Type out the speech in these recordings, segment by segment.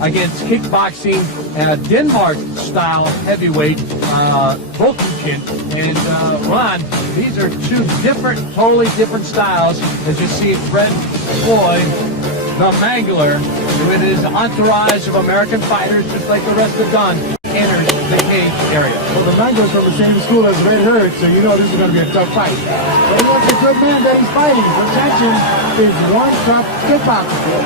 against kickboxing Denmark-style heavyweight Volkichin and Ron. These are two different, totally different styles. As you see, Fred Floyd, the Mangler, with his entourage of American fighters, just like the rest have done, enters the cage area. Well, the Mangler's from the same school as Red Herd, so you know this is going to be a tough fight. But he wants a good man that he's fighting. Protection is one tough kickboxer.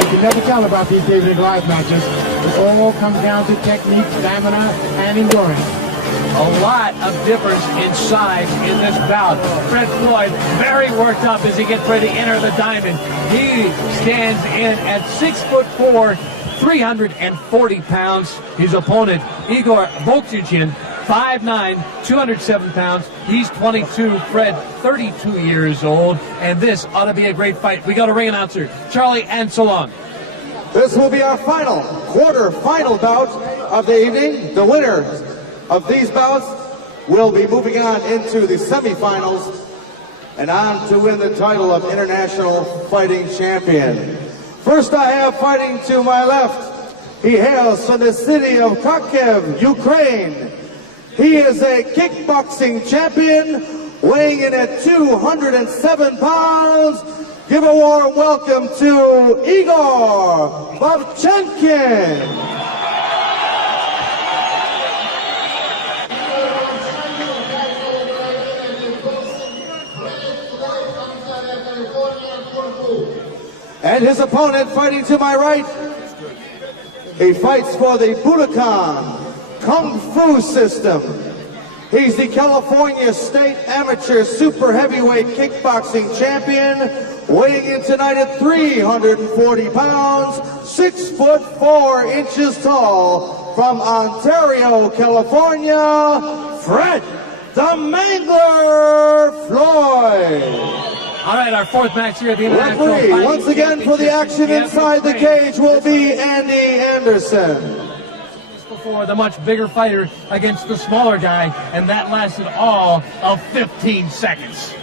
You can never tell about these David and Goliath matches. It all comes down to technique, stamina, and endurance. A lot of difference in size in this bout. Fred Floyd very worked up as he gets ready to enter the diamond. He stands in at 6'4", 340 pounds. His opponent, Igor Volkichin, 5'9", 207 pounds. He's 22, Fred 32 years old, and this ought to be a great fight. We go to ring announcer Charlie Anselon. This will be our final, quarter-final bout of the evening. The winner of these bouts will be moving on into the semifinals and on to win the title of International Fighting Champion. First I have fighting to my left. He hails from the city of Kharkiv, Ukraine. He is a kickboxing champion, weighing in at 207 pounds. Give a warm welcome to Igor Bovchenkin. And his opponent fighting to my right, he fights for the Budokan Kung Fu system. He's the California State Amateur Super Heavyweight Kickboxing Champion, weighing in tonight at 340 pounds, 6'4" tall, from Ontario, California, Fred the Mangler Floyd. All right, our fourth match here at the International Referee, Fighting once again for the action inside the cage, will be Andy Anderson. Before the much bigger fighter against the smaller guy, and that lasted all of 15 seconds.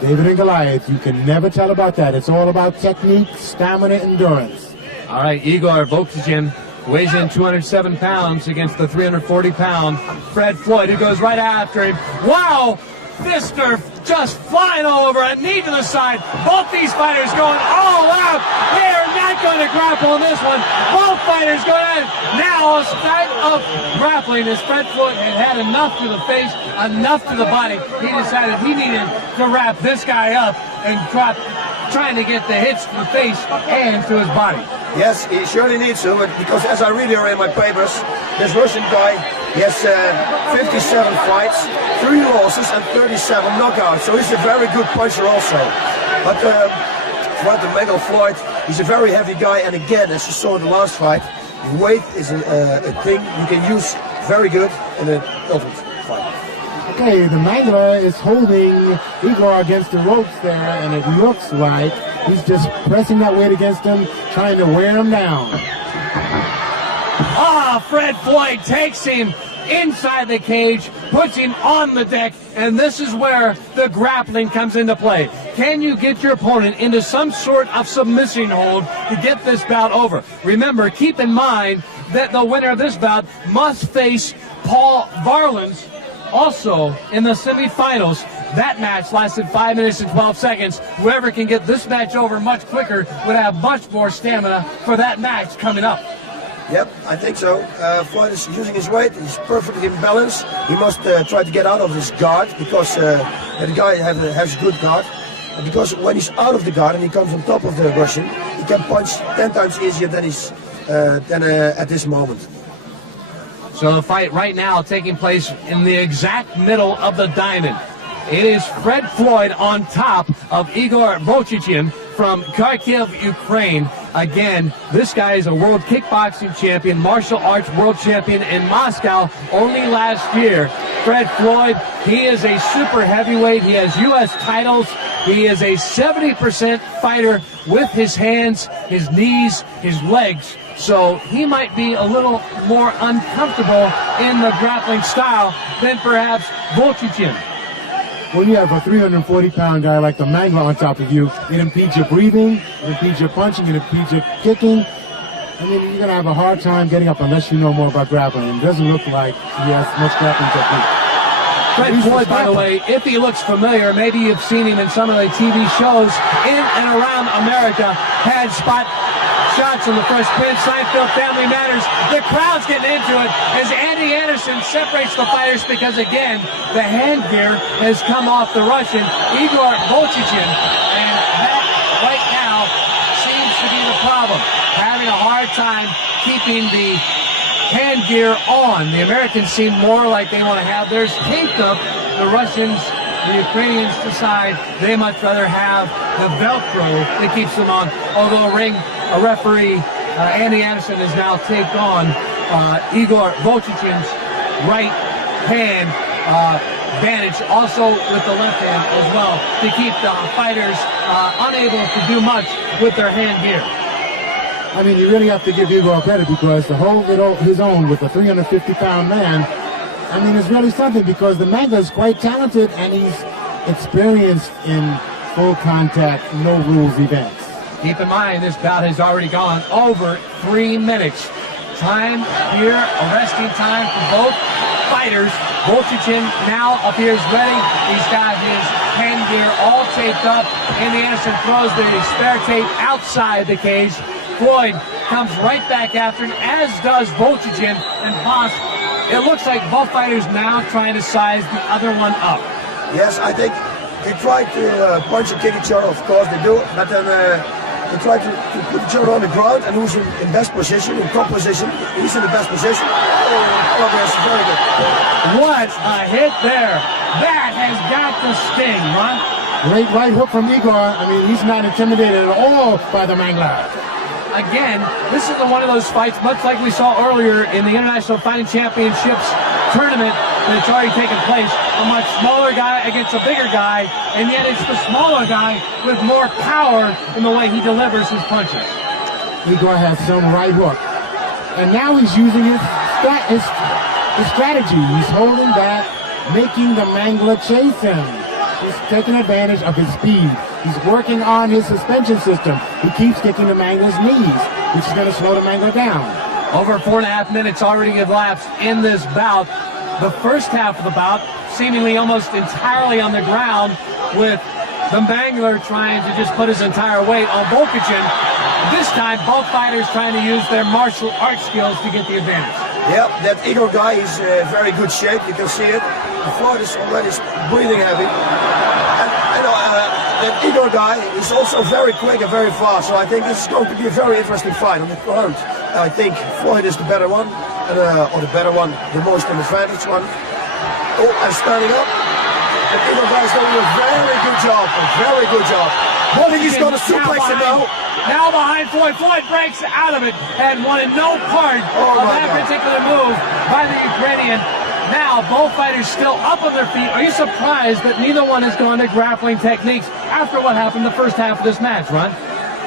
David and Goliath, you can never tell about that. It's all about technique, stamina, endurance. All right, Igor Volkichin weighs in 207 pounds against the 340-pound Fred Floyd, who goes right after him. Wow! Fister just flying all over, a knee to the side. Both these fighters going all out. They are not going to grapple in this one. Both fighters going at it. Now a start of grappling as Fred Floyd had enough to the face, enough to the body. He decided he needed to wrap this guy up and drop, trying to get the hits to the face and to his body. Yes, he surely needs to, because as I read here in my papers, this Russian guy, he has 57 fights, 3 losses and 37 knockouts, so he's a very good puncher also. But Fred the Mangler Floyd, he's a very heavy guy, and again, as you saw in the last fight, weight is a thing you can use very good in an ultimate fight. Okay, the Mangler is holding Igor against the ropes there, and it looks like he's just pressing that weight against him, trying to wear him down. Ah, Fred Floyd takes him inside the cage, puts him on the deck, and this is where the grappling comes into play. Can you get your opponent into some sort of submission hold to get this bout over? Remember, keep in mind that the winner of this bout must face Paul Varlins also in the semifinals. That match lasted 5 minutes and 12 seconds. Whoever can get this match over much quicker would have much more stamina for that match coming up. Yep, I think so. Floyd is using his weight. He's perfectly in balance. He must try to get out of his guard, because the guy has a good guard. And because when he's out of the guard and he comes on top of the Russian, he can punch 10 times easier than at this moment. So the fight right now taking place in the exact middle of the diamond. It is Fred Floyd on top of Igor Volkichin from Kharkiv, Ukraine. Again, this guy is a world kickboxing champion, martial arts world champion in Moscow only last year. Fred Floyd, he is a super heavyweight. He has U.S. titles. He is a 70% fighter with his hands, his knees, his legs. So he might be a little more uncomfortable in the grappling style than perhaps Volkichin. When you have a 340-pound guy like the Mangler on top of you, it impedes your breathing, it impedes your punching, it impedes your kicking. I mean, you're going to have a hard time getting up unless you know more about grappling. It doesn't look like he has much grappling technique. Fred Floyd, by the way, if he looks familiar, maybe you've seen him in some of the TV shows in and around America, had spot shots on the first pitch, Seinfeld, Family Matters. The crowd's getting into it as Andy Anderson separates the fighters because, again, the hand gear has come off the Russian, Igor Volchichin, and that right now seems to be the problem. Having a hard time keeping the hand gear on. The Americans seem more like they want to have theirs taped up. The Russians, the Ukrainians decide they much rather have the Velcro that keeps them on. Although a referee, Andy Anderson, has now taped on Igor Volchichin's right hand bandage, also with the left hand as well, to keep the fighters unable to do much with their hand gear. I mean, you really have to give Igor credit because to hold it his own with a 350-pound man, I mean, it's really something because the Mangler is quite talented and he's experienced in full contact, no rules events. Keep in mind, this bout has already gone over 3 minutes. Time here, arresting time for both fighters. Volchichin now appears ready. He's got his hand gear all taped up. Andy Anderson throws the spare tape outside the cage. Floyd comes right back after him, as does Volchichin and Boss. It looks like both fighters now trying to size the other one up. Yes, I think they try to punch and kick each other, of course they do, but then they try to put each other on the ground, and who's in best position, in top position, he's in the best position. Oh, that's very good. What a hit there. That has got to sting, Ron. Great right hook from Igor. I mean, he's not intimidated at all by the Mangler. Again, this is one of those fights, much like we saw earlier in the International Fighting Championships tournament that's already taken place. A much smaller guy against a bigger guy, and yet it's the smaller guy with more power in the way he delivers his punches. Igor has some right hook. And now he's using his strategy. He's holding back, making the Mangler chase him. He's taking advantage of his speed. He's working on his suspension system. He keeps kicking the Mangler's knees, which is going to slow the Mangler down. Over 4.5 minutes already elapsed in this bout. The first half of the bout seemingly almost entirely on the ground, with the Mangler trying to just put his entire weight on Volchichin. This time, both fighters trying to use their martial arts skills to get the advantage. Yeah, that Igor guy is very good shape. You can see it. The Floyd is already breathing heavy. And that Igor guy is also very quick and very fast. So I think this is going to be a very interesting fight on the ground. I think Floyd is the better one, or the better one, the most advantage one. Oh, I'm standing up. The Igor guy is doing a very good job. A very good job. I think he's going to suplex him now. Now behind Floyd. Floyd breaks out of it and wanted no part of that particular move by the Ukrainian. Now, both fighters still up on their feet. Are you surprised that neither one has gone to grappling techniques after what happened the first half of this match, Ron?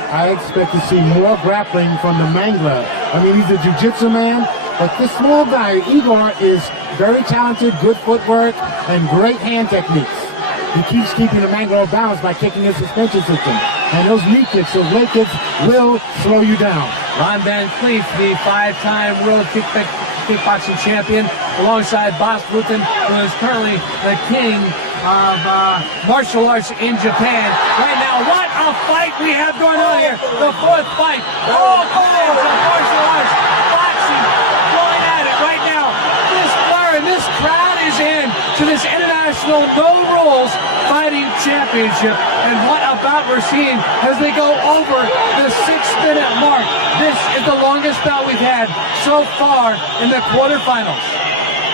I expect to see more grappling from the Mangler. I mean, he's a jiu-jitsu man, but this small guy, Igor, is very talented, good footwork, and great hand techniques. He keeps keeping the Mangler balanced by kicking his suspension system. And those knee kicks, those leg kicks, will slow you down. Ron Van Cleef, the 5-time world kickboxing champion, alongside Bas Rutten, who is currently the king of martial arts in Japan. Right now, what a fight we have going on here. The fourth fight. All kinds of martial arts. Boxing going at it right now. This fire and this crowd is in to this international no rules fighting championship. And what about we're seeing as they go over the 6-minute mark. This is the longest bout we've had so far in the quarterfinals.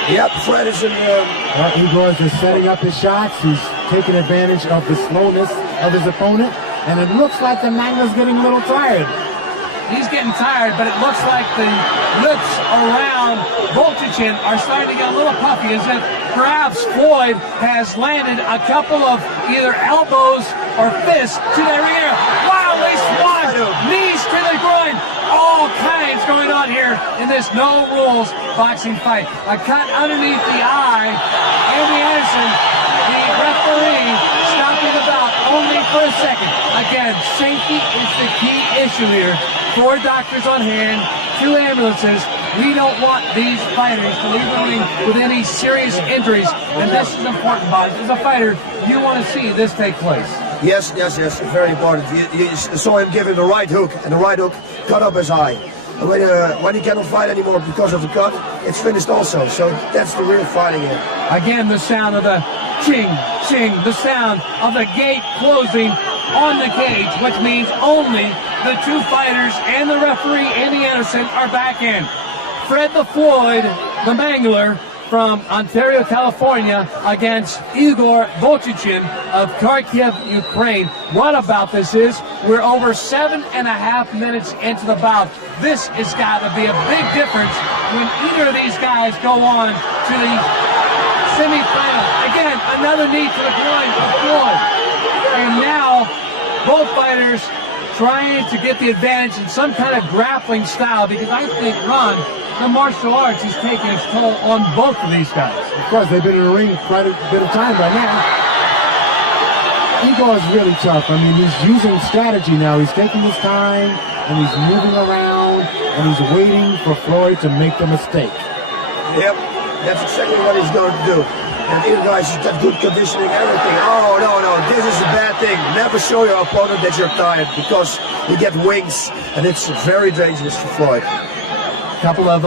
Yep, Fred is in Igor is setting up his shots. He's taking advantage of the slowness of his opponent. And it looks like the Mangler's getting a little tired. He's getting tired, but it looks like the lips around Volchichin are starting to get a little puffy, as if perhaps Floyd has landed a couple of either elbows or fists to their ear. Wow, they swung! Knees to the groin! All kinds going on here in this no-rules boxing fight. A cut underneath the eye. Andy Anderson, the referee, stopping the bout. only for a second. Again, safety is the key issue here. 4 doctors on hand, 2 ambulances. We don't want these fighters to leave the ring with any serious injuries, and this is important, Boz. As a fighter, you want to see this take place. Yes, very important. You saw him give him the right hook, and the right hook cut up his eye. And when he cannot fight anymore because of the cut, it's finished also. So that's the real fighting here. Again, the sound of the ching, ching, the sound of the gate closing on the cage, which means only the 2 fighters and the referee, Andy Anderson, are back in. Fred the Floyd, the Mangler from Ontario, California, against Igor Volchichin of Kharkiv, Ukraine. What about this is, we're over 7.5 minutes into the bout. This has got to be a big difference when either of these guys go on to the semifinal. Again, another knee to the groin of Floyd. And now, both fighters trying to get the advantage in some kind of grappling style, because I think, Ron, the martial arts is taking its toll on both of these guys. Of course, they've been in the ring quite a bit of time by now. Igor is really tough. I mean, he's using strategy now. He's taking his time, and he's moving around, and he's waiting for Floyd to make the mistake. Yep, that's exactly what he's going to do. And either guys has got good conditioning, everything. Oh, no, this is a bad thing. Never show your opponent that you're tired, because you get wings, and it's very dangerous for Floyd. Couple of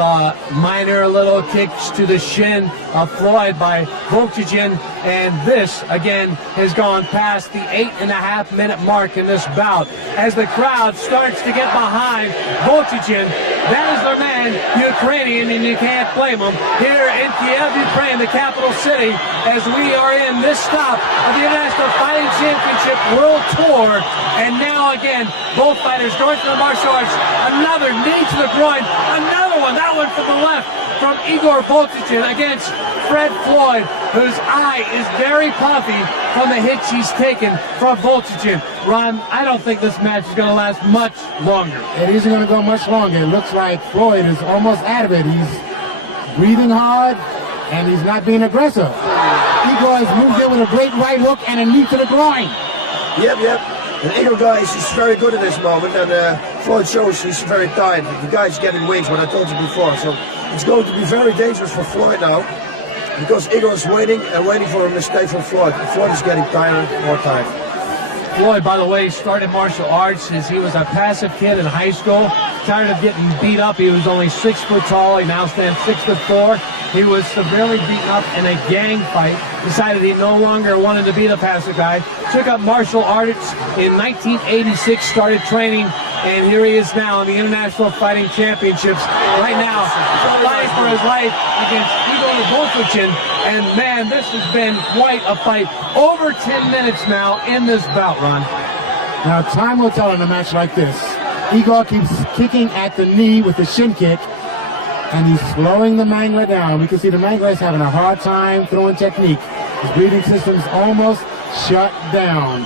minor little kicks to the shin of Floyd by Volchichin, and this again has gone past the 8.5 minute mark in this bout. As the crowd starts to get behind Volchichin, that is their man, Ukrainian, and you can't blame him. Here in Kiev, Ukraine, the capital city, as we are in this stop of the International Fighting Championship World Tour, and now again, both fighters going to the martial arts. Another knee to the groin, another one, that one from the left, from Igor Volchichin against Fred Floyd, whose eye is very puffy from the hits he's taken from Volchichin. Ron, I don't think this match is going to last much longer. It isn't going to go much longer. It looks like Floyd is almost out of it. He's breathing hard, and he's not being aggressive. Igor has moved in with a great right hook and a knee to the groin. Yep. And Igor guys is very good at this moment, and Floyd shows he's very tired. The guy's getting wings, what I told you before. So it's going to be very dangerous for Floyd now, because Igor is waiting and waiting for a mistake from Floyd. And Floyd is getting tired, more tired. Floyd, by the way, started martial arts as he was a passive kid in high school. Tired of getting beat up. He was only 6 foot tall. He now stands 6'4". He was severely beaten up in a gang fight. Decided he no longer wanted to be the passive guy. Took up martial arts in 1986. Started training, and here he is now in the International Fighting Championships. Right now, fighting for his life against Igor Volchichin. And man, this has been quite a fight. Over 10 minutes now in this bout, Ron. Now, time will tell in a match like this. Igor keeps kicking at the knee with the shin kick, and he's slowing the Mangler down. We can see the Mangler is having a hard time throwing technique. His breathing system's almost shut down.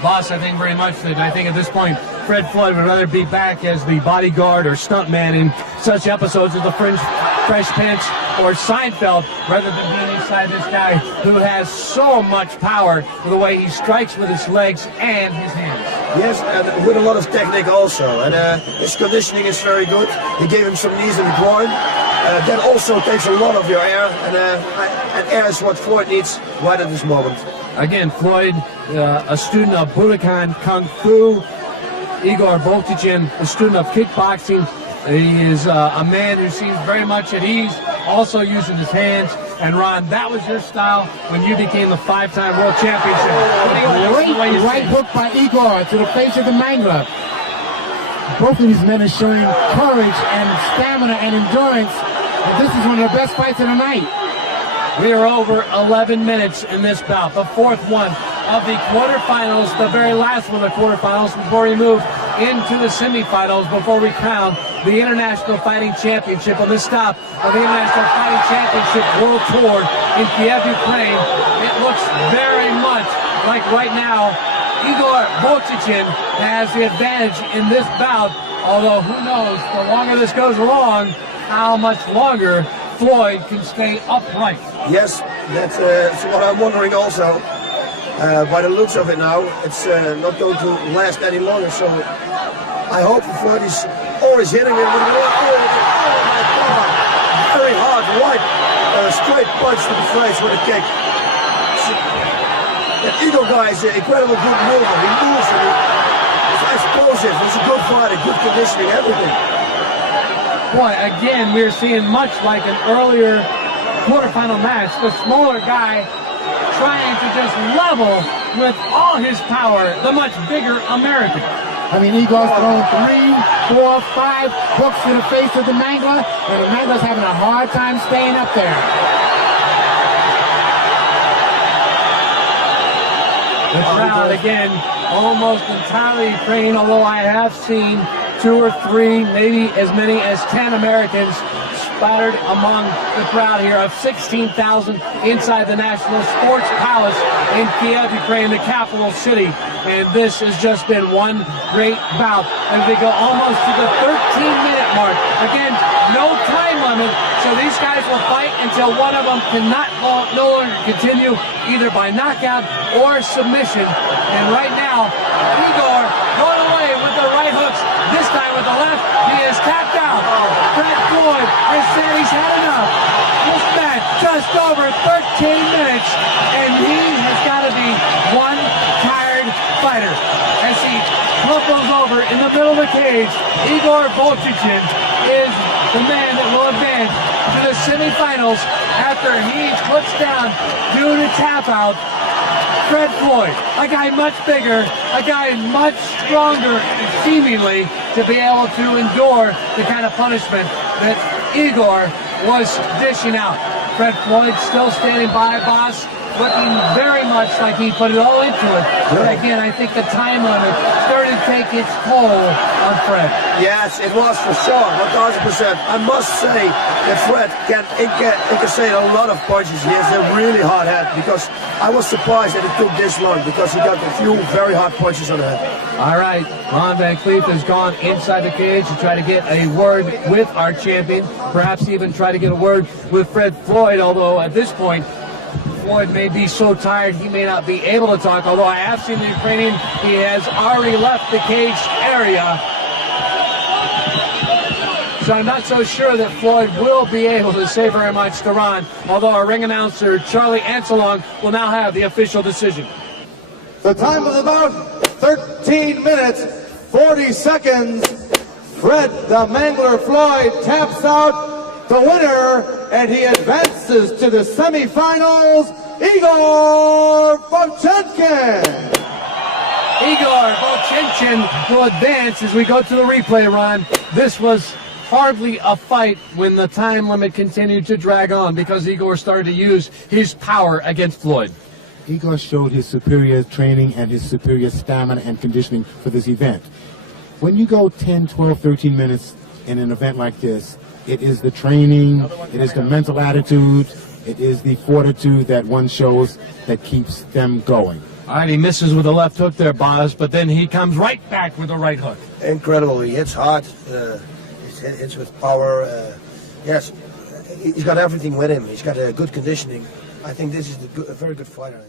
Boss, I think very much that I think at this point, Fred Floyd would rather be back as the bodyguard or stuntman in such episodes as The Fresh Prince or Seinfeld, rather than being inside this guy who has so much power with the way he strikes with his legs and his hands. Yes, and with a lot of technique also, and his conditioning is very good. He gave him some knees in the groin. That also takes a lot of your air, and air is what Floyd needs right at this moment. Again, Floyd, a student of Budokan Kung Fu. Igor Volchichin, a student of kickboxing. He is a man who seems very much at ease, also using his hands. And Ron, that was your style when you became the 5-time world championship. Great right hook by Igor to the face of the Mangler. Both of these men are showing courage and stamina and endurance. And this is one of the best fights of the night. We are over 11 minutes in this bout, the fourth one of the quarterfinals, the very last one of the quarterfinals before we move into the semifinals, before we crown the International Fighting Championship on this stop of the International Fighting Championship World Tour in Kiev, Ukraine. It looks very much like right now Igor Volchichin has the advantage in this bout, although who knows, the longer this goes along, how much longer Floyd can stay upright. Yes, that's what I'm wondering also. By the looks of it now, it's not going to last any longer. So I hope Floyd is always hitting him with one. Oh my God! Very hard, right, straight punch to the face with a kick. That Eagle guy is an incredible good mover. He moves and he's explosive. He's a good fighter, good conditioning, everything. Boy, again, we're seeing much like an earlier quarterfinal match. The smaller guy trying to just level with all his power the much bigger American. I mean, Igor's thrown 3, 4, 5 hooks to the face of the Mangler, and the Mangler's having a hard time staying up there. The crowd, again, almost entirely Ukraine, although I have seen 2 or 3, maybe as many as 10 Americans spattered among the crowd here of 16,000 inside the National Sports Palace in Kiev, Ukraine, the capital city. And this has just been one great bout as we go almost to the 13-minute mark. Again, no time limit, so these guys will fight until one of them cannot no longer continue, either by knockout or submission. And right now, Igor going away with the right hooks, this time with the left. He is tapped out. Fred Floyd has said he's had enough. This match just over 13 minutes, and he has got to be one tired fighter. As he crumples over in the middle of the cage, Igor Volchichin is the man that will advance to the semifinals after he puts down due to tap out Fred Floyd, a guy much bigger, a guy much stronger, seemingly, to be able to endure the kind of punishment that Igor was dishing out. Fred Floyd still standing by, boss, looking very much like he put it all into it. But again, I think the time limit started to take its toll on Fred. Yes, it was for sure, 1,000%. I must say that Fred can incassate a lot of punches. He has a really hard head, because I was surprised that it took this long, because he got a few very hard punches on the head. All right, Ron Van Cleef has gone inside the cage to try to get a word with our champion, perhaps even try to get a word with Fred Floyd, although at this point, Floyd may be so tired he may not be able to talk, although I have seen the Ukrainian, he has already left the cage area. So I'm not so sure that Floyd will be able to say very much to Ron, although our ring announcer, Charlie Anselong, will now have the official decision. The time of the bout, 13 minutes, 40 seconds. Fred the Mangler Floyd taps out the winner, and he advances to the semifinals, Igor Volchenchin. Igor Volchenchin will advance as we go to the replay, Ron. This was hardly a fight when the time limit continued to drag on, because Igor started to use his power against Floyd. Igor showed his superior training and his superior stamina and conditioning for this event. When you go 10, 12, 13 minutes in an event like this, it is the training, it is the mental attitude, it is the fortitude that one shows that keeps them going. All right, he misses with the left hook there, Boz, but then he comes right back with the right hook. Incredible. He hits hard. He hits with power. Yes, he's got everything with him. He's got a good conditioning. I think this is a very good fighter.